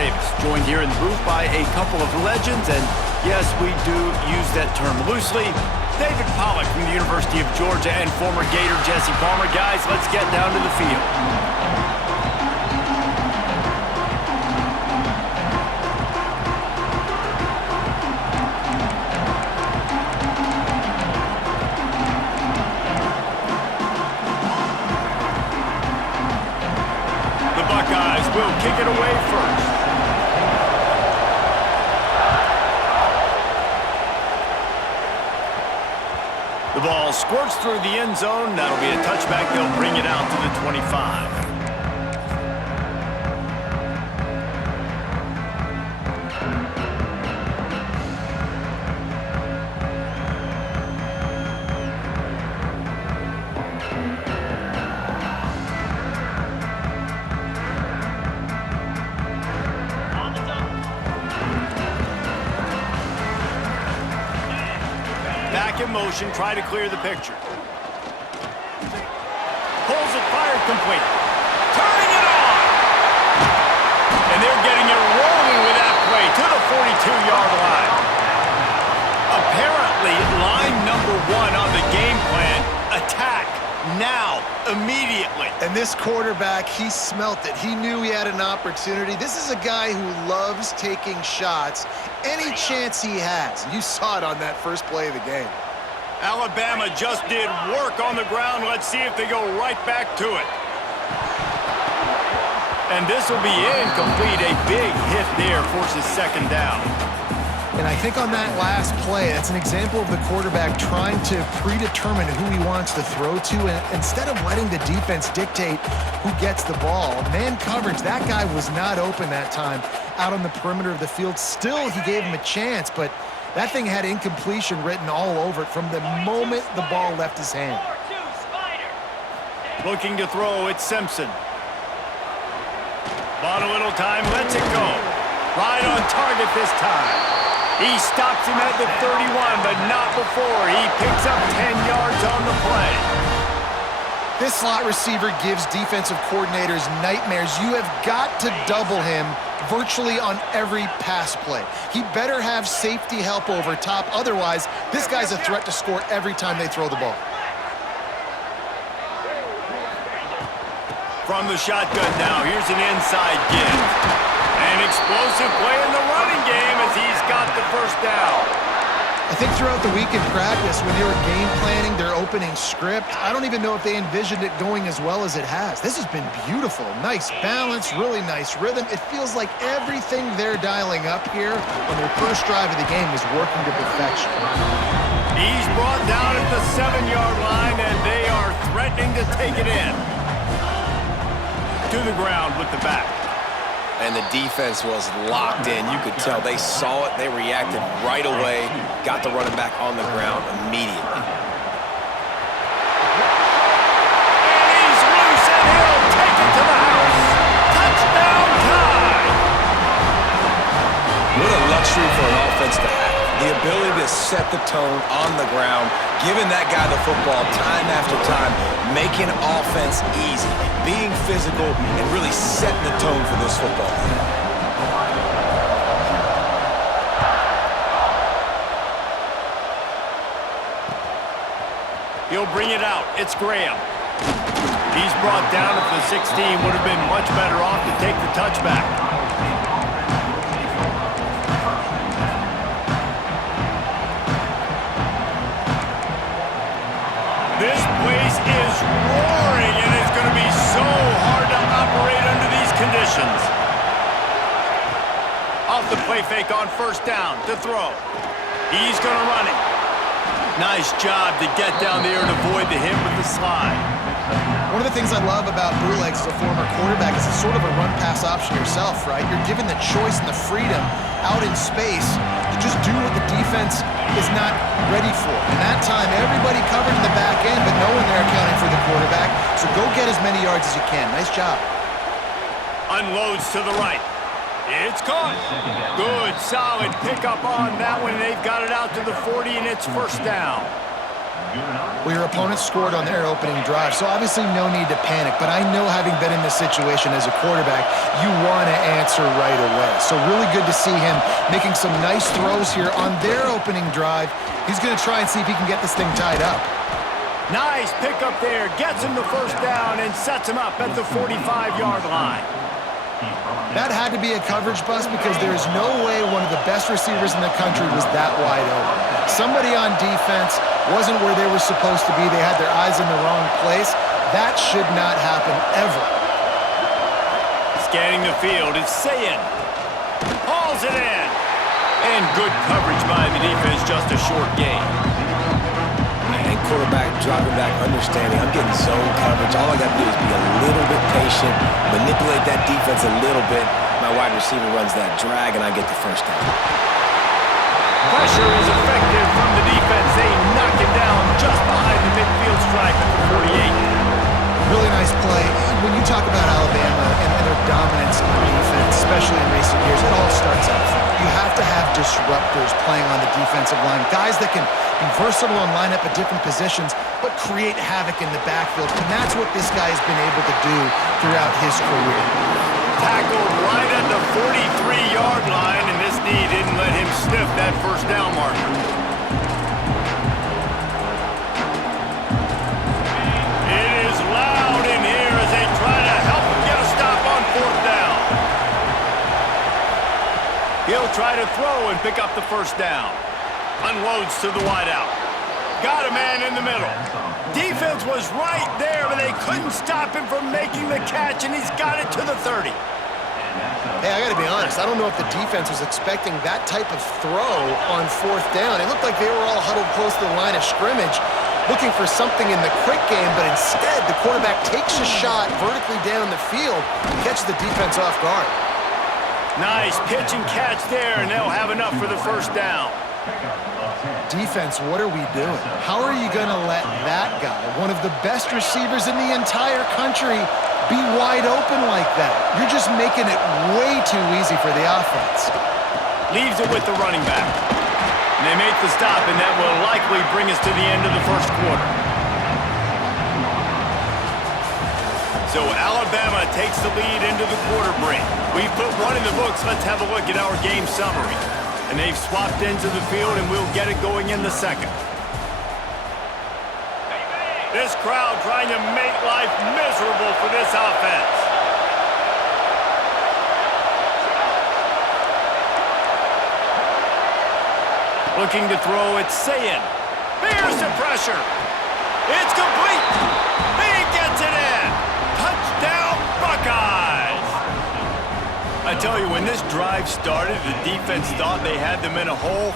Davis, joined here in the booth by a couple of legends, and yes, we do use that term loosely. David Pollack from the University of Georgia and former Gator Jesse Palmer. Guys, let's get down to the field. The Buckeyes will kick it away first. The ball squirts through the end zone. That'll be a touchback. They'll bring it out to the 25. Back in motion, try to clear the picture. Pulls it, fired, complete. Turning it on! And they're getting it rolling with that play to the 42-yard line. Apparently, line number one on the game plan, attack now, immediately. And this quarterback, he smelt it. He knew he had an opportunity. This is a guy who loves taking shots any chance he has. You saw it on that first play of the game. Alabama just did work on the ground. Let's see if they go right back to it. And this will be incomplete. A big hit there forces second down. And I think on that last play, that's an example of the quarterback trying to predetermine who he wants to throw to, and instead of letting the defense dictate who gets the ball. Man coverage, that guy was not open that time out on the perimeter of the field. Still, he gave him a chance, but that thing had incompletion written all over it from the moment the ball left his hand. Looking to throw, it's Simpson. Bought a little time, lets it go. Right on target this time. He stops him at the 31, but not before. He picks up 10 yards on the play. This slot receiver gives defensive coordinators nightmares. You have got to double him virtually on every pass play. He better have safety help over top. Otherwise, this guy's a threat to score every time they throw the ball. From the shotgun now, here's an inside give. An explosive play in the running game as he's got the first down. I think throughout the week in practice, when they were game planning their opening script, I don't even know if they envisioned it going as well as it has. This has been beautiful. Nice balance, really nice rhythm. It feels like everything they're dialing up here on their first drive of the game is working to perfection. He's brought down at the 7-yard line, and they are threatening to take it in. To the ground with the back. And the defense was locked in. You could tell they saw it. They reacted right away. Got the running back on the ground immediately. And he's loose, and he'll take it to the house. Touchdown time! What a luxury for an offense to have. The ability to set the tone on the ground, giving that guy the football time after time, making offense easy, being physical, and really setting the tone for this football game. He'll bring it out. It's Graham. He's brought down at the 16. Would have been much better off to take the touchback. This place is roaring, and it's going to be so hard to operate under these conditions. Off the play fake on first down to throw. He's going to run it. Nice job to get down there and avoid the hit with the slide. One of the things I love about bootlegs as a former quarterback is it's sort of a run-pass option yourself, right? You're given the choice and the freedom out in space to just do what the defense is not ready for. And that time, everybody covered in the back end, but no one there accounting for the quarterback. So go get as many yards as you can. Nice job. Unloads to the right. It's caught. Good, solid pickup on that one. They've got it out to the 40, and it's first down. Well, your opponent scored on their opening drive, so obviously no need to panic. But I know, having been in this situation as a quarterback, you want to answer right away. So really good to see him making some nice throws here on their opening drive. He's going to try and see if he can get this thing tied up. Nice pickup there. Gets him the first down and sets him up at the 45-yard line. That had to be a coverage bust, because there is no way one of the best receivers in the country was that wide open. Somebody on defense wasn't where they were supposed to be. They had their eyes in the wrong place. That should not happen ever. Scanning the field, it's Sayin. Hauls it in. And good coverage by the defense, just a short gain. And quarterback dropping back, understanding I'm getting zone coverage. All I got to do is be a little bit patient, manipulate that defense a little bit. My wide receiver runs that drag, and I get the first down. Pressure is effective from the defense. They knock him down just behind the midfield stripe at the 48. Really nice play. When you talk about Alabama and their dominance on defense, especially in recent years, it all starts out front. You have to have disruptors playing on the defensive line, guys that can be versatile and line up at different positions, but create havoc in the backfield. And that's what this guy has been able to do throughout his career. Tackled right at the 43-yard line, and this knee didn't let him sniff that first down marker. It is loud in here as they try to help him get a stop on fourth down. He'll try to throw and pick up the first down. Unloads to the wideout. Got a man in the middle. Defense was right there, but they couldn't stop him from making the catch, and he's got it to the 30. Hey, I got to be honest. I don't know if the defense was expecting that type of throw on fourth down. It looked like they were all huddled close to the line of scrimmage, looking for something in the quick game, but instead the quarterback takes a shot vertically down the field and catches the defense off guard. Nice pitch and catch there, and they'll have enough for the first down. Defense, what are we doing? How are you going to let that guy, one of the best receivers in the entire country, be wide open like that? You're just making it way too easy for the offense. Leaves it with the running back. And they make the stop, and that will likely bring us to the end of the first quarter. So Alabama takes the lead into the quarter break. We've put one in the books. Let's have a look at our game summary. And they've swapped into the field, and we'll get it going in the second. This crowd trying to make life miserable for this offense. Looking to throw, it's Sayin. Here's the pressure. It's complete. He gets it in. Touchdown, Buckeyes. I tell you, when this drive started, the defense thought they had them in a hole.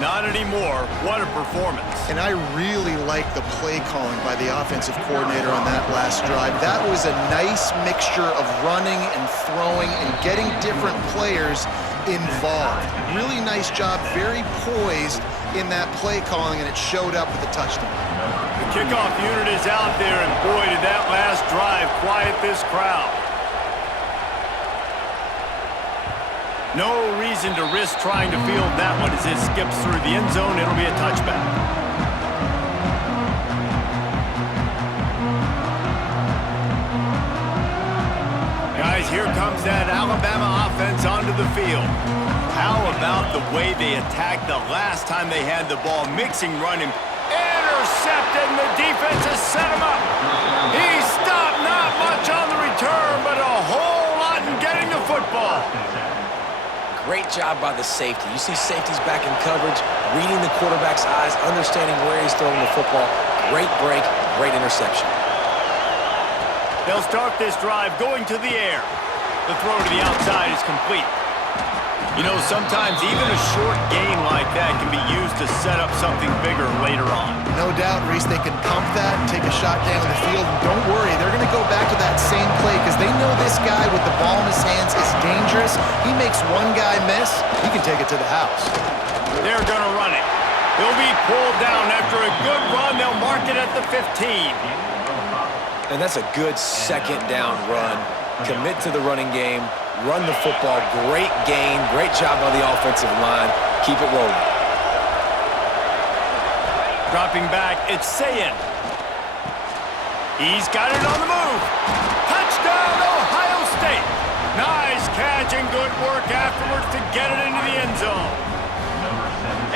Not anymore. What a performance. And I really like the play calling by the offensive coordinator on that last drive. That was a nice mixture of running and throwing and getting different players involved. Really nice job, very poised in that play calling, and it showed up with the touchdown. The kickoff unit is out there, and boy, did that last drive quiet this crowd. No reason to risk trying to field that one as it skips through the end zone. It'll be a touchback. Guys, here comes that Alabama offense onto the field. How about the way they attacked the last time they had the ball? Mixing, running, intercepted, and the defense has set him up. He stopped, not much on the return, but a whole lot in getting the football. Great job by the safety. You see safeties back in coverage, reading the quarterback's eyes, understanding where he's throwing the football. Great break, great interception. They'll start this drive going to the air. The throw to the outside is complete. You know, sometimes even a short gain like that can be used to set up something bigger later on. No doubt, Reese, they can pump that and take a shot down the field. And don't worry, they're going to go back to that same play because they know this guy with the ball in his hands is dangerous. He makes one guy miss, he can take it to the house. They're going to run it. He'll be pulled down after a good run. They'll mark it at the 15. And that's a good second down run. Commit to the running game, run the football, great gain, great job on the offensive line. Keep it rolling. Dropping back, it's Sayin. He's got it on the move. Touchdown, Ohio State. Nice catch and good work afterwards to get it into the end zone.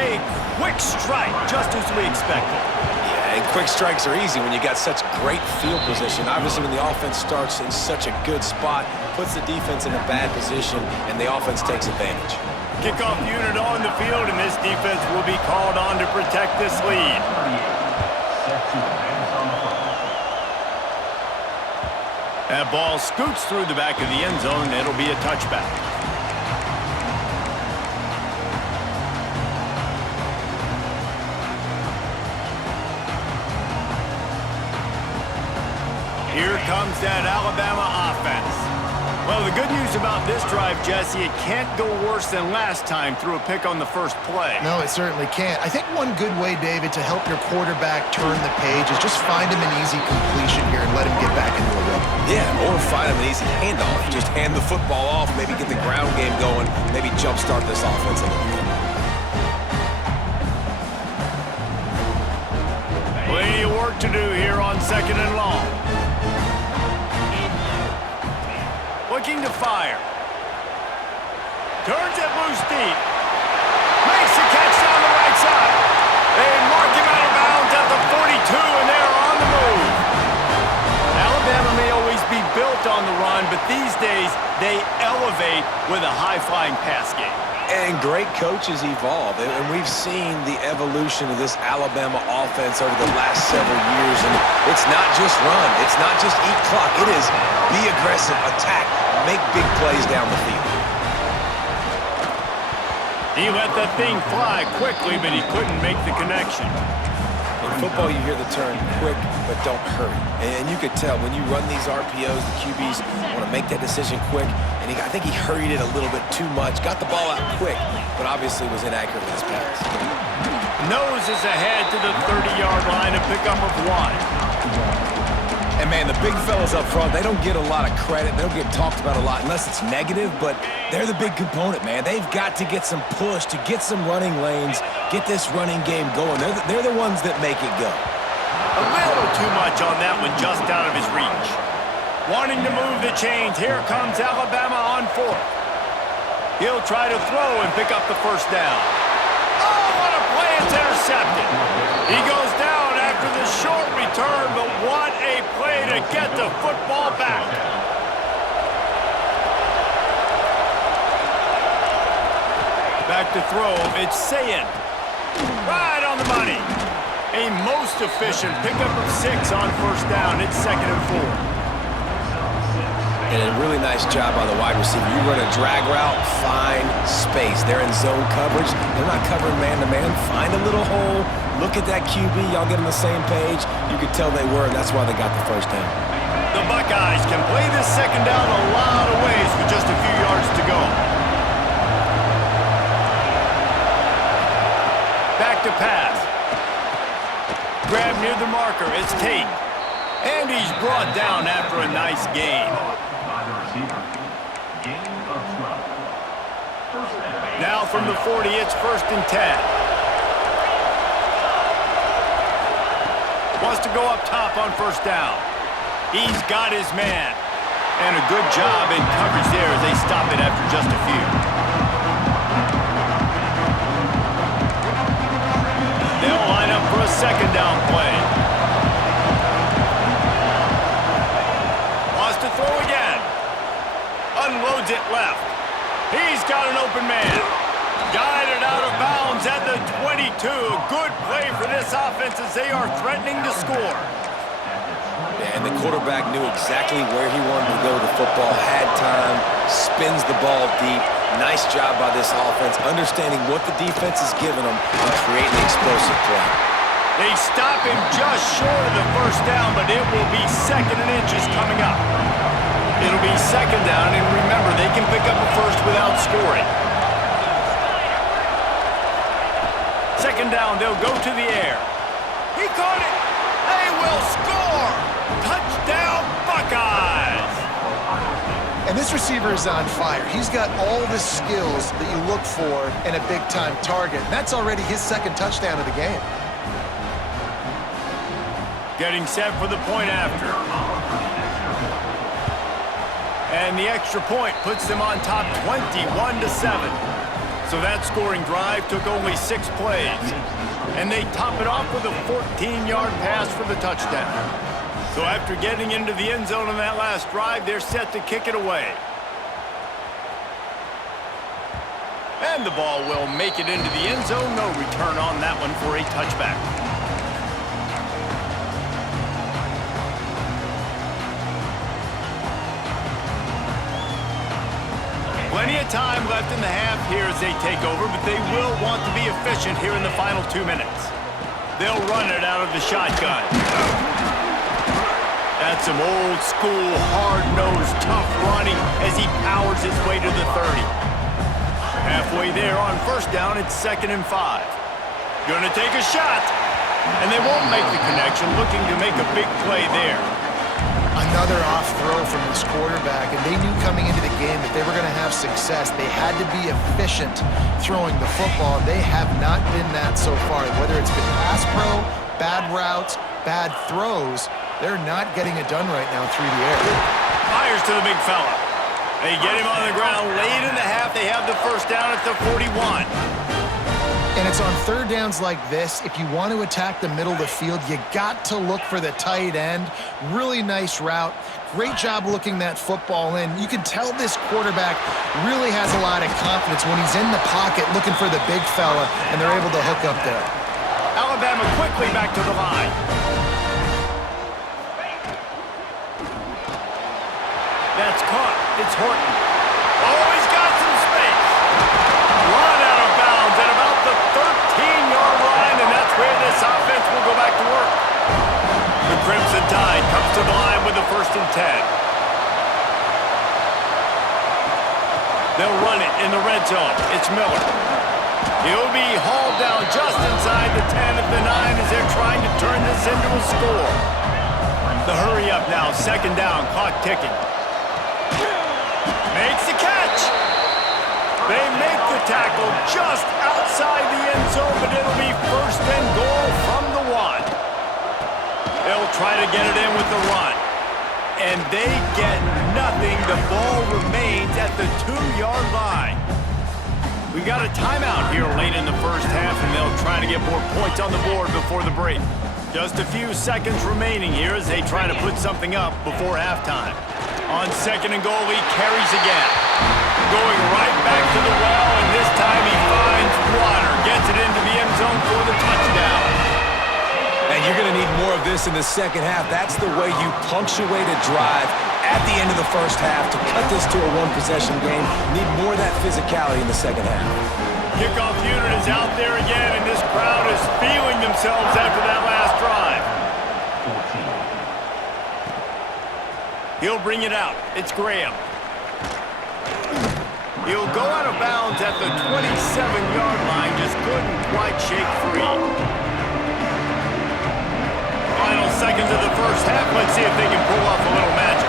A quick strike, just as we expected. Yeah, and quick strikes are easy when you got such great field position. Obviously, when the offense starts in such a good spot, puts the defense in a bad position, and the offense takes advantage. Kickoff unit on the field, and this defense will be called on to protect this lead. That ball scoots through the back of the end zone, and it'll be a touchback. Here comes that Alabama offense. Well, the good news about this drive, Jesse, it can't go worse than last time through a pick on the first play. No, it certainly can't. I think one good way, David, to help your quarterback turn the page is just find him an easy completion here and let him get back into a rhythm. Yeah, or find him an easy handoff. Just hand the football off, maybe get the ground game going, maybe jumpstart this offense a little bit. Plenty of work to do here on 2nd and long. Looking to fire. Turns it loose deep. Makes the catch down the right side. They mark him out of bounds at the 42, and they're on the move. Alabama may always be built on the run, but these days they elevate with a high-flying pass game. And great coaches evolve, and we've seen the evolution of this Alabama offense over the last several years, and it's not just run, it's not just eat clock, it is be aggressive, attack, make big plays down the field. He let that thing fly quickly, but he couldn't make the connection. In football, you hear the term quick, but don't hurry. And you could tell when you run these RPOs, the QBs want to make that decision quick. And I think he hurried it a little bit too much. Got the ball out quick, but obviously was inaccurate with his pass. Noses ahead to the 30-yard line, a pickup of 1. And, man, the big fellas up front, they don't get a lot of credit. They don't get talked about a lot unless it's negative, but they're the big component, man. They've got to get some push, to get some running lanes, get this running game going. They're the ones that make it go. A little too much on that one, just out of his reach. Wanting to move the chains, here comes Alabama on 4th. He'll try to throw and pick up the first down. Oh, what a play! It's intercepted. He goes down after the short return, but what a play to get the football back. Back to throw, it's Sayin. Right on the money. A most efficient pickup of 6 on first down. It's 2nd and 4. And a really nice job by the wide receiver. You run a drag route, find space. They're in zone coverage. They're not covering man-to-man. Find a little hole. Look at that QB. Y'all get on the same page. You could tell they were, and that's why they got the first down. The Buckeyes can play this second down a lot of ways with just a few yards to go. Back to pass. Grab near the marker. It's Tate. And he's brought down after a nice gain. Now from the 40, it's 1st and 10. Wants to go up top on first down. He's got his man. And a good job in coverage there as they stop it after just a few. They'll line up for a second down play. Wants to throw again. Unloads it left. He's got an open man. Guided out of bounds at the 22. Good play for this offense as they are threatening to score. And the quarterback knew exactly where he wanted to go with the football, had time, spins the ball deep. Nice job by this offense, understanding what the defense is giving them and creating an explosive play. They stop him just short of the first down, but it will be 2nd and inches coming up. It'll be 2nd down, and remember, they can pick up a first without scoring. 2nd down, they'll go to the air. He caught it. They will score. Touchdown, Buckeyes. And this receiver is on fire. He's got all the skills that you look for in a big-time target. And that's already his 2nd touchdown of the game. Getting set for the point after. And the extra point puts them on top 21-7. So that scoring drive took only 6 plays. And they top it off with a 14-yard pass for the touchdown. So after getting into the end zone on that last drive, they're set to kick it away. And the ball will make it into the end zone. No return on that one for a touchback. Plenty of time left in the half here as they take over, but they will want to be efficient here in the final 2 minutes. They'll run it out of the shotgun. That's some old school, hard-nosed, tough running as he powers his way to the 30. Halfway there on first down, it's 2nd and 5. Gonna take a shot, and they won't make the connection, looking to make a big play there. Another off throw from this quarterback, and they knew coming into the game that they were going to have success. They had to be efficient throwing the football. They have not been that so far. Whether it's been pass pro, bad routes, bad throws, they're not getting it done right now through the air. Fires to the big fella. They get him on the ground late in the half. They have the first down at the 41. And it's on third downs like this. If you want to attack the middle of the field, you got to look for the tight end. Really nice route. Great job looking that football in. You can tell this quarterback really has a lot of confidence when he's in the pocket looking for the big fella, and they're able to hook up there. Alabama quickly back to the line. That's caught. It's Horton. Oh, he's got some space. Run out of bounds at about the 13-yard line, and that's where this offense will go back to work. The Crimson Tide comes to the line with a 1st and 10. They'll run it in the red zone. It's Miller. He'll be hauled down just inside the 10 at the 9 as they're trying to turn this into a score. The hurry up now, 2nd down, clock ticking. Makes the catch. They make the tackle just outside the end zone, but it'll be 1st and goal from the 1. They'll try to get it in with the run. And they get nothing. The ball remains at the 2-yard line. We got a timeout here late in the first half, and they'll try to get more points on the board before the break. Just a few seconds remaining here as they try to put something up before halftime. On 2nd and goal, he carries again. Going right back to the well, and this time he finds water. Gets it into the end zone for the touchdown. And you're going to need more of this in the second half. That's the way you punctuate a drive at the end of the first half to cut this to a one-possession game. You need more of that physicality in the second half. Kickoff unit is out there again, and this crowd is feeling themselves after that last drive. He'll bring it out. It's Graham. He'll go out of bounds at the 27-yard line. Just couldn't quite shake free. Final seconds of the first half. Let's see if they can pull off a little magic.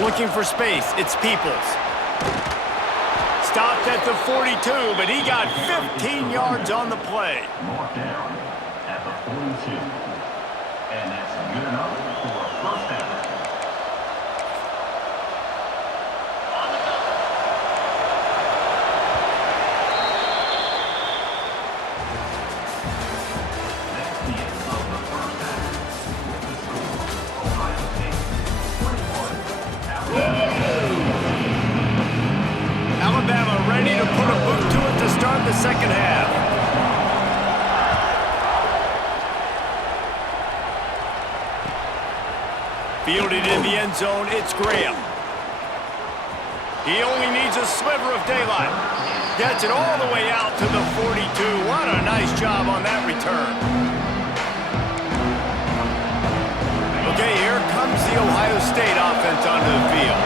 Looking for space. It's Peoples. Stopped at the 42, but he got 15 yards on the play. Marked down at the 42. And that's good enough for a first down. That's the end of the first half. The score, Ohio State 21. Alabama ready to put a boot to it to start the second half. Fielded in the end zone, it's Graham. He only needs a sliver of daylight. Gets it all the way out to the 42. What a nice job on that return. Okay, here comes the Ohio State offense onto the field.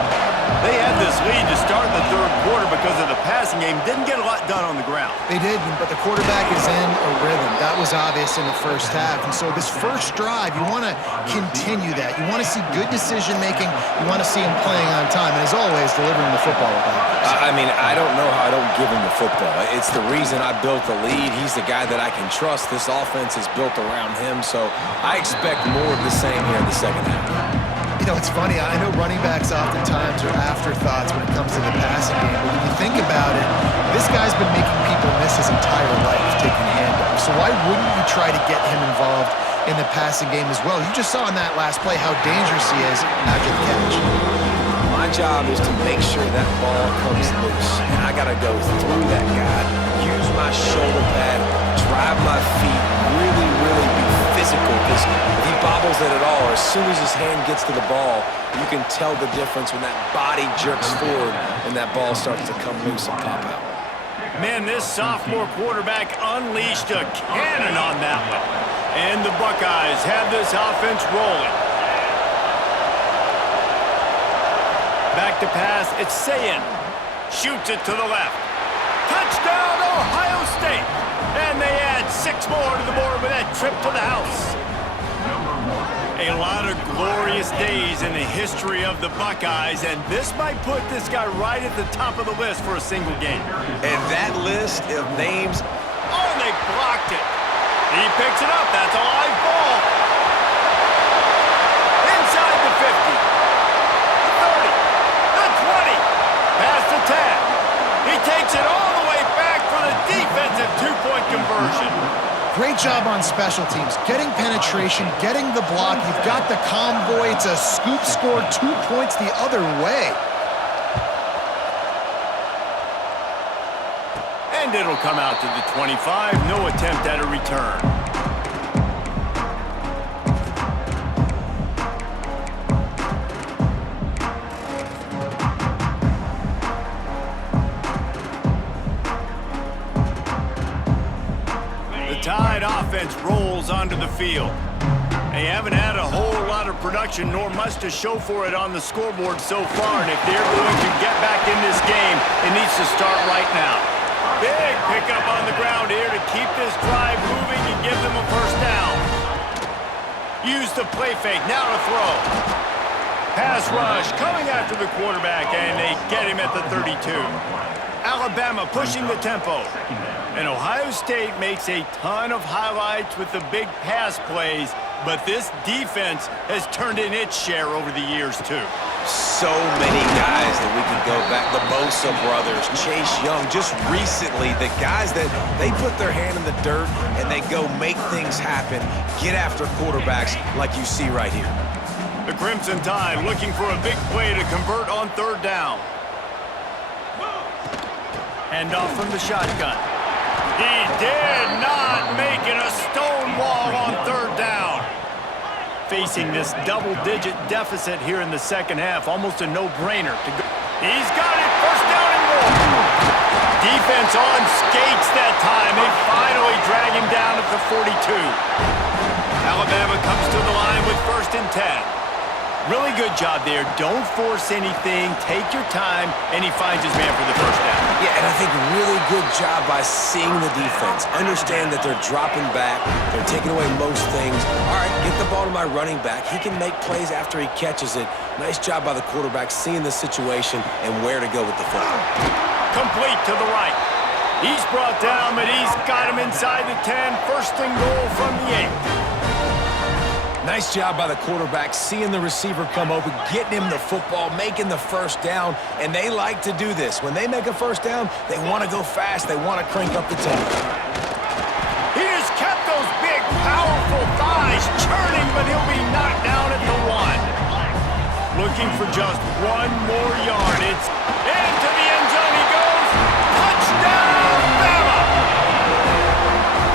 They had this lead to start the third quarter, but because of the passing game, didn't get a lot done on the ground. They did, but the quarterback is in a rhythm. That was obvious in the first half. And so this first drive, you want to continue that. You want to see good decision-making. You want to see him playing on time. And as always, delivering the football with that. I mean, I don't know how I don't give him the football. It's the reason I built the lead. He's the guy that I can trust. This offense is built around him, so I expect more of the same here in the second half. You know, it's funny. I know running backs oftentimes are afterthoughts when it comes to the passing game, but when you think about it, this guy's been making people miss his entire life taking handoffs. So why wouldn't you try to get him involved in the passing game as well? You just saw in that last play how dangerous he is after the catch. My job is to make sure that ball comes loose, and I got to go through that guy, use my shoulder pad, drive my feet, really be physical, because if he bobbles it at all, or as soon as his hand gets to the ball, you can tell the difference when that body jerks forward and that ball starts to come loose and pop out. Man, this sophomore quarterback unleashed a cannon on that one. And the Buckeyes have this offense rolling. Back to pass, it's Sayin. Shoots it to the left. Touchdown, Ohio State! And they add 6 more to the board with that trip to the house. A lot of glorious days in the history of the Buckeyes, and this might put this guy right at the top of the list for a single game. And that list of names... Oh, and they blocked it. He picks it up. That's a live ball. Inside the 50. The 30. The 20. Past the 10. He takes it all the way back for the defensive 2-point conversion. Great job on special teams, getting penetration, getting the block. You've got the convoy. It's a scoop score, 2 points the other way. And it'll come out to the 25. No attempt at a return. Tide offense rolls onto the field. They haven't had a whole lot of production, nor much to show for it on the scoreboard so far. And if they're going to get back in this game, it needs to start right now. Big pickup on the ground here to keep this drive moving and give them a first down. Use the play fake, now to throw. Pass rush coming after the quarterback, and they get him at the 32. Alabama pushing the tempo. And Ohio State makes a ton of highlights with the big pass plays, but this defense has turned in its share over the years, too. So many guys that we can go back. The Bosa brothers, Chase Young, just recently, the guys that they put their hand in the dirt and they go make things happen, get after quarterbacks like you see right here. The Crimson Tide looking for a big play to convert on 3rd down. Handoff from the shotgun. He did not make it a stone wall on 3rd down. Facing this double-digit deficit here in the second half, almost a no-brainer to go. He's got it, 1st down and more. Defense on skates that time. They finally drag him down at the 42. Alabama comes to the line with 1st and 10. Really good job there. Don't force anything. Take your time, and he finds his man for the 1st down. Yeah, and I think really good job by seeing the defense. Understand that they're dropping back. They're taking away most things. All right, get the ball to my running back. He can make plays after he catches it. Nice job by the quarterback seeing the situation and where to go with the football. Complete to the right. He's brought down, but he's got him inside the 10. 1st and goal from the 8. Nice job by the quarterback, seeing the receiver come open, getting him the football, making the 1st down, and they like to do this. When they make a 1st down, they want to go fast. They want to crank up the tempo. He has kept those big, powerful thighs churning, but he'll be knocked down at the 1. Looking for just 1 more yard. It's into the end zone he goes. Touchdown, Bama!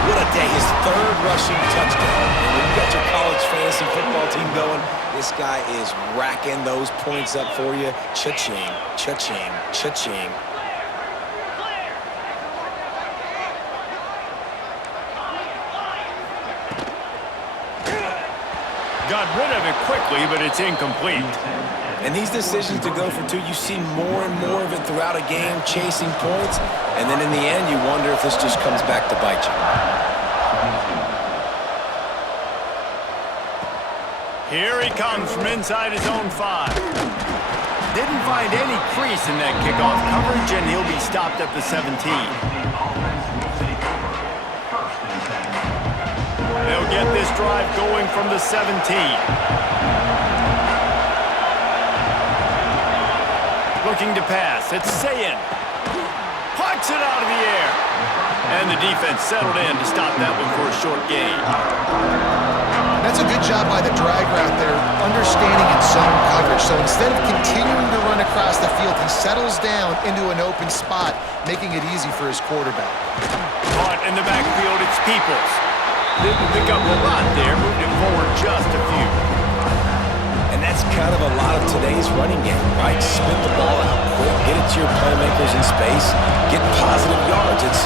What a day. His 3rd rushing touchdown. And when you got your college fantasy football team going, this guy is racking those points up for you. Cha-ching, cha-ching, cha-ching. Got rid of it quickly, but it's incomplete. And these decisions to go for two, you see more and more of it throughout a game, chasing points. And then in the end, you wonder if this just comes back to bite you. Here he comes from inside his own 5. Didn't find any crease in that kickoff coverage, and he'll be stopped at the 17. They'll get this drive going from the 17. Looking to pass. It's Sayin. Pucks it out of the air. And the defense settled in to stop that one for a short gain. That's a good job by the drag route there, understanding its zone coverage. So instead of continuing to run across the field, he settles down into an open spot, making it easy for his quarterback. Caught in the backfield, it's Peoples. Didn't pick up a lot there, moved it forward just a few. And that's kind of a lot of today's running game, right? Spit the ball out quick, get it to your playmakers in space, get positive yards. It's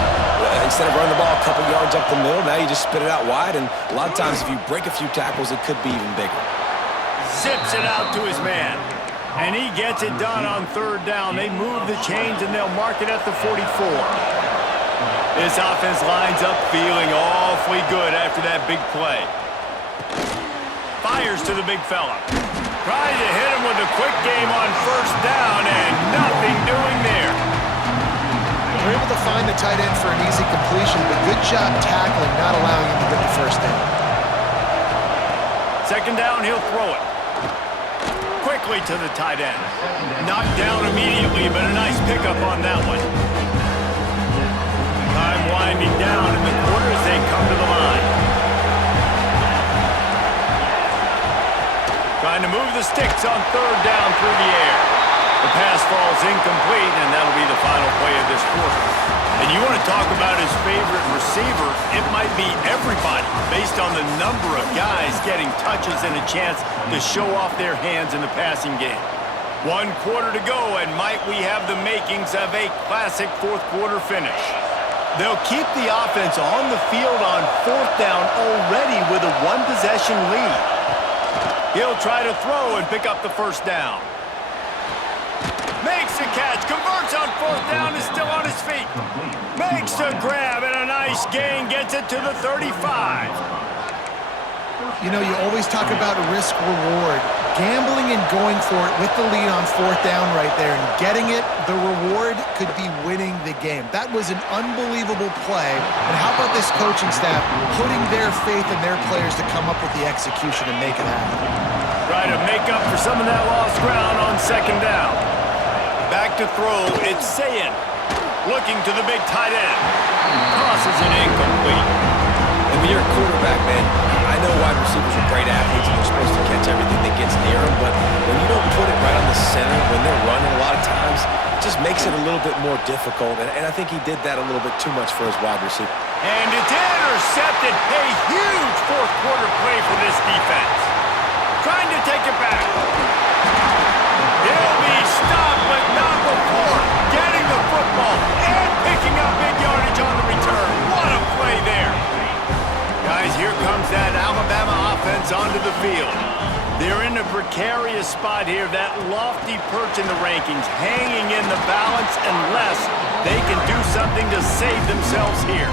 instead of running the ball a couple yards up the middle, now you just spit it out wide, and a lot of times if you break a few tackles, it could be even bigger. Zips it out to his man. And he gets it done on 3rd down. They move the chains, and they'll mark it at the 44. This offense lines up feeling awfully good after that big play. Fires to the big fella. Trying to hit him with a quick game on 1st down, and nothing doing there. They're able to find the tight end for an easy completion, but good job tackling, not allowing him to get the 1st down. 2nd down, he'll throw it. Quickly to the tight end. Knocked down immediately, but a nice pickup on that one. Time winding down in the quarter as they come to the line. Trying to move the sticks on 3rd down through the air. The pass falls incomplete, and that'll be the final play of this quarter. And you want to talk about his favorite receiver, it might be everybody, based on the number of guys getting touches and a chance to show off their hands in the passing game. 1 quarter to go, and might we have the makings of a classic 4th quarter finish. They'll keep the offense on the field on 4th down already with a 1-possession lead. He'll try to throw and pick up the 1st down. Makes the catch, converts on 4th down, is still on his feet. Makes the grab, and a nice gain, gets it to the 35. You know, you always talk about risk-reward. Gambling and going for it with the lead on 4th down right there and getting it, the reward could be winning the game. That was an unbelievable play. And how about this coaching staff putting their faith in their players to come up with the execution and make it happen? Try to make up for some of that lost ground on 2nd down. Back to throw, it's Sayin. Looking to the big tight end. Tosses it incomplete. And when you're a quarterback, man, I know wide receivers are great athletes and they're supposed to catch everything that gets near them, but when you don't put it right on the center, when they're running a lot of times, it just makes it a little bit more difficult. And I think he did that a little bit too much for his wide receiver. And it's intercepted. A huge 4th quarter play for this defense. Trying to take it back. He'll be stopped, but not before getting the football and picking up big yardage on the return. What a play there. Guys, here comes that Alabama offense onto the field. They're in a precarious spot here, that lofty perch in the rankings, hanging in the balance unless they can do something to save themselves here.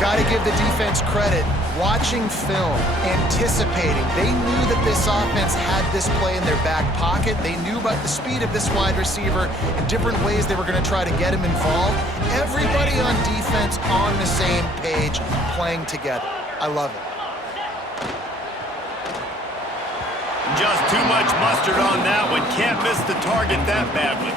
Got to give the defense credit. Watching film, anticipating. They knew that this offense had this play in their back pocket. They knew about the speed of this wide receiver and different ways they were going to try to get him involved. Everybody on defense on the same page, playing together. I love it. Just too much mustard on that one. Can't miss the target that badly.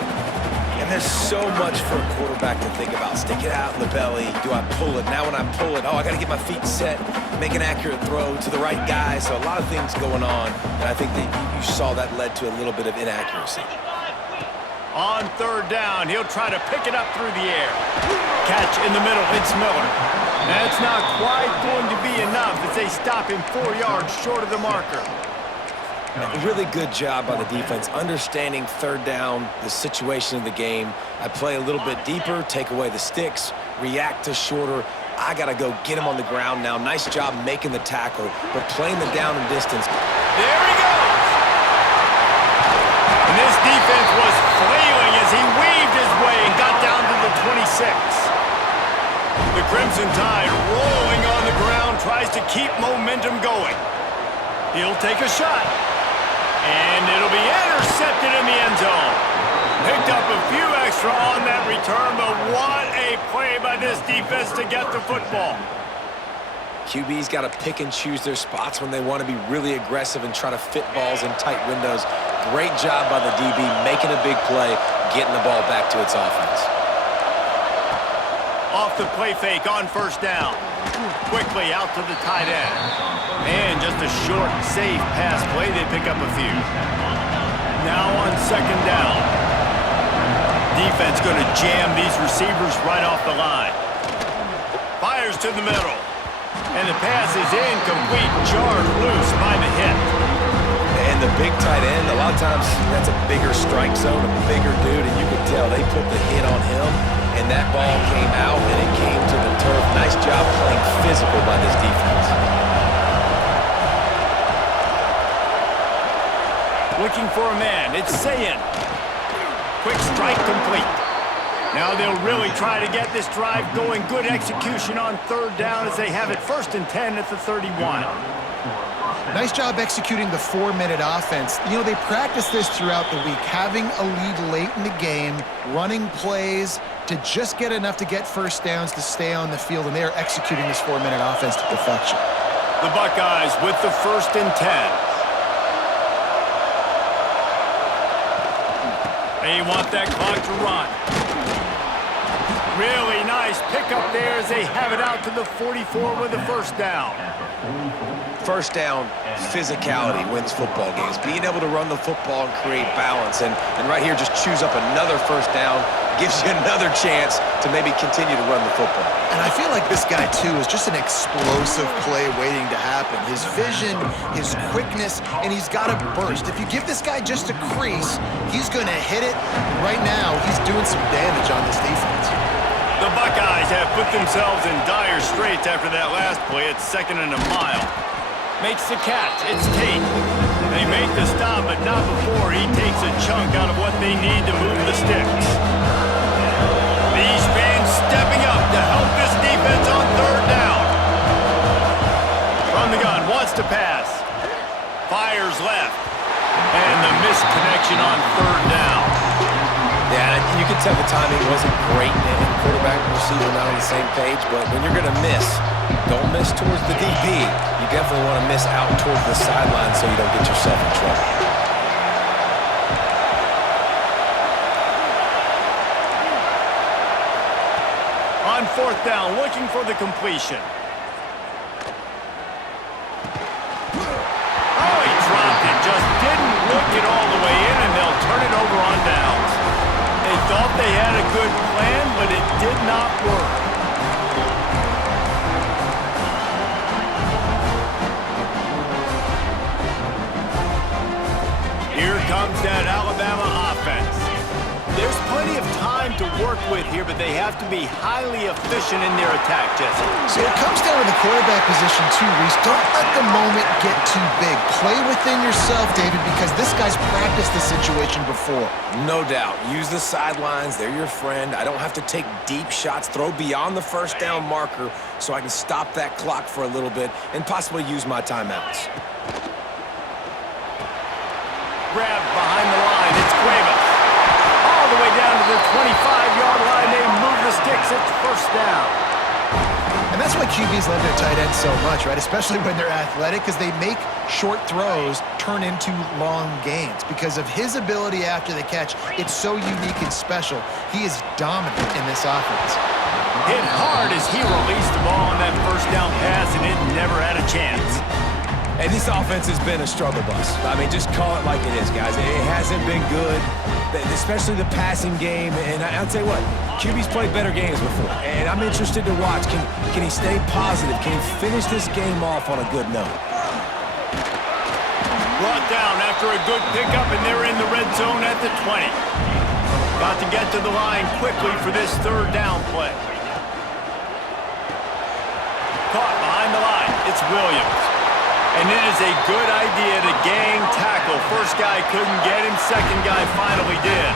And there's so much for a quarterback to think about. Stick it out in the belly. Do I pull it? Now when I pull it, I got to get my feet set, make an accurate throw to the right guy. So a lot of things going on. And I think that you saw that led to a little bit of inaccuracy. On 3rd down, he'll try to pick it up through the air. Catch in the middle, it's Miller. That's not quite going to be enough as they stop him 4 yards short of the marker. A really good job by the defense, understanding 3rd down, the situation of the game. I play a little bit deeper, take away the sticks, react to shorter. I got to go get him on the ground now. Nice job making the tackle, but playing the down and distance. There he goes! defense was flailing as he weaved his way and got down to the 26. The Crimson Tide rolling on the ground, tries to keep momentum going. He'll take a shot. And it'll be intercepted in the end zone. Picked up a few extra on that return, but what a play by this defense to get the football. QB's got to pick and choose their spots when they want to be really aggressive and try to fit balls in tight windows. Great job by the DB making a big play, getting the ball back to its offense. Off the play fake on first down. Quickly out to the tight end. And just a short, safe pass play. They pick up a few. Now on second down. Defense going to jam these receivers right off the line. Fires to the middle. And the pass is incomplete, jarred loose by the hit. And the big tight end, a lot of times that's a bigger strike zone, a bigger dude, and you can tell they put the hit on him, and that ball came out, and it came to the turf. Nice job playing physical by this defense. Looking for a man. It's Sayin. Quick strike complete. Now they'll really try to get this drive going. Good execution on third down as they have it 1st and 10 at the 31. Nice job executing the 4-minute offense. You know, they practice this throughout the week, having a lead late in the game, running plays to just get enough to get first downs to stay on the field, and they are executing this 4-minute offense to perfection. The Buckeyes with the 1st and 10. They want that clock to run. Really nice pickup there as they have it out to the 44 with the first down. First down, physicality wins football games. Being able to run the football and create balance. And right here, just choose up another first down, gives you another chance to maybe continue to run the football. And I feel like this guy, too, is just an explosive play waiting to happen. His vision, his quickness, and he's got a burst. If you give this guy just a crease, he's going to hit it. Right now, he's doing some damage on this defense. The Buckeyes have put themselves in dire straits after that last play. It's 2nd and a mile. Makes the catch. It's Tate. They make the stop, but not before he takes a chunk out of what they need to move the sticks. These fans stepping up to help this defense on third down. From the gun, wants to pass. Fires left. And the misconnection on third down. Yeah, you can tell the timing wasn't great, and quarterback and receiver not on the same page, but when you're going to miss, don't miss towards the DB. You definitely want to miss out towards the sideline so you don't get yourself in trouble. On fourth down, looking for the completion. Oh, he dropped it. Just didn't look it all the way in, and they'll turn it over on downs. They thought they had a good plan, but it did not work. Here comes that Alabama offense. There's plenty of time to work with here, but they have to be highly efficient in their attack, Jesse. So it comes down to the quarterback position too, Reese. Don't let the moment get too big. Play within yourself, David, because this guy's practiced this situation before. No doubt. Use the sidelines. They're your friend. I don't have to take deep shots. Throw beyond the first down marker so I can stop that clock for a little bit and possibly use my timeouts. Grabbed behind the line. It's Cuevas. All the way down to the 25-yard line. They move the sticks. It's first down. And that's why QBs love their tight ends so much, right? Especially when they're athletic, because they make short throws turn into long gains. Because of his ability after the catch, it's so unique and special. He is dominant in this offense. Hit hard as he released the ball on that first down pass, and it never had a chance. And this offense has been a struggle bus. I mean, just call it like it is, guys. It hasn't been good, especially the passing game. And I'll tell you what, QB's played better games before. And I'm interested to watch. Can he stay positive? Can he finish this game off on a good note? Brought down after a good pickup, and they're in the red zone at the 20. Got to get to the line quickly for this third down play. Caught behind the line. It's Williams. And it is a good idea to gang tackle. First guy couldn't get him, second guy finally did.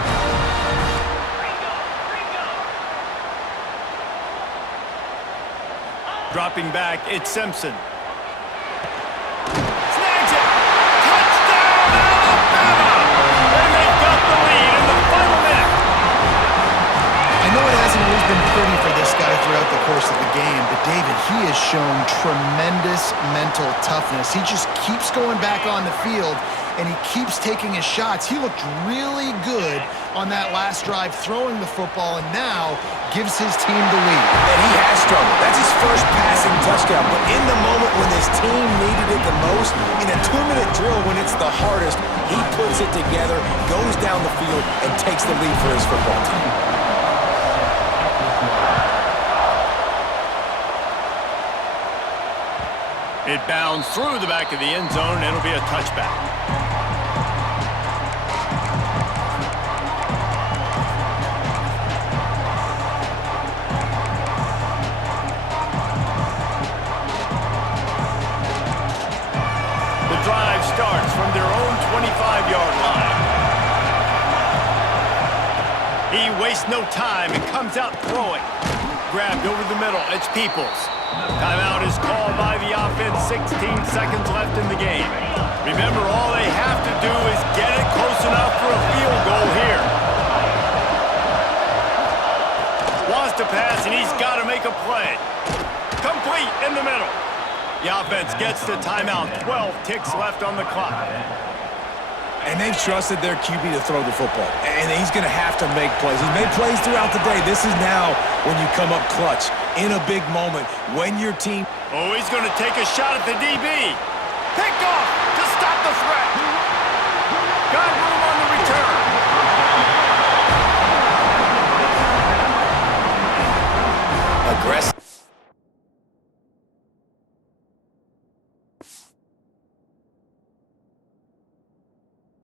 Dropping back, it's Simpson. Snags it! Touchdown, Alabama! And they've got the lead in the final minute. I know it hasn't always been pretty for this guy throughout the course of the game, but David, he has shown tremendous mental toughness. He just keeps going back on the field, and he keeps taking his shots. He looked really good on that last drive throwing the football, and now gives his team the lead. And he has struggled. That's his first passing touchdown. But in the moment when his team needed it the most, in a 2-minute drill when it's the hardest, he puts it together, goes down the field, and takes the lead for his football team. It bounds through the back of the end zone, and it'll be a touchback. The drive starts from their own 25-yard line. He wastes no time and comes out throwing. Grabbed over the middle, it's Peoples. Timeout is called by the offense, 16 seconds left in the game. Remember, all they have to do is get it close enough for a field goal here. Wants to pass, and he's got to make a play. Complete in the middle. The offense gets the timeout, 12 ticks left on the clock. And they've trusted their QB to throw the football. And he's going to have to make plays. He's made plays throughout the day. This is now when you come up clutch in a big moment when your team... Oh, he's going to take a shot at the DB. Picked off to stop the threat. Got room on the return. Aggressive.